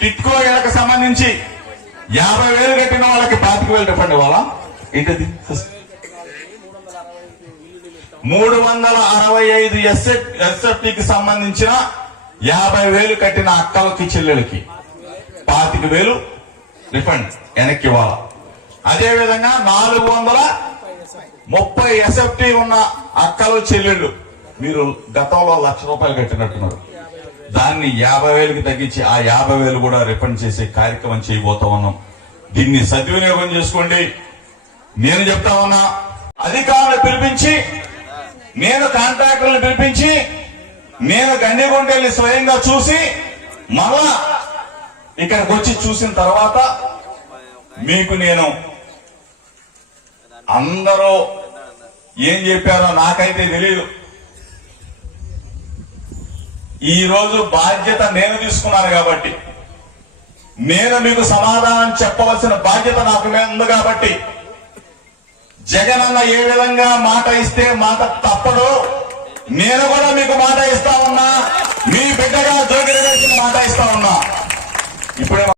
టిట్కో ఇళ్లకు సంబంధించి 50,000 కట్టిన వాళ్ళకి 25,000 రిఫండ్ ఇవ్వాలా? ఏంటది? 365 ఎస్ఎఫ్టీకి సంబంధించిన 50,000 కట్టిన అక్కలకి చెల్లెలకి 25,000 రిఫండ్ వెనక్కి ఇవ్వాలా? అదేవిధంగా 430 ఎస్ఎఫ్టీ ఉన్న అక్కలు చెల్లెళ్ళు మీరు గతంలో ₹1,00,000 కట్టినట్టున్నారు. దాన్ని 50,000కి తగ్గించి ఆ 50,000 కూడా రిఫండ్ చేసే కార్యక్రమం చేయబోతా ఉన్నాం. దీన్ని సద్వినియోగం చేసుకోండి. నేను చెప్తా ఉన్నా, అధికారులను పిలిపించి, నేను కాంట్రాక్టర్లను పిలిపించి, నేను గండిగుంటెల్ని స్వయంగా చూసి మళ్ళా ఇక్కడికి వచ్చి చూసిన తర్వాత మీకు నేను అందరూ ఏం చెప్పారో నాకైతే తెలియదు. ఈ రోజు బాధ్యత నేను తీసుకున్నాను కాబట్టి, నేను మీకు సమాధానం చెప్పవలసిన బాధ్యత నాకు ఉంది కాబట్టి, జగనన్న ఏ విధంగా మాట ఇస్తే మాట తప్పడు, నేను కూడా మీకు మాట ఇస్తా ఉన్నా. మీ బిడ్డగా జోగిరి మాట ఇస్తా ఉన్నా. ఇప్పుడే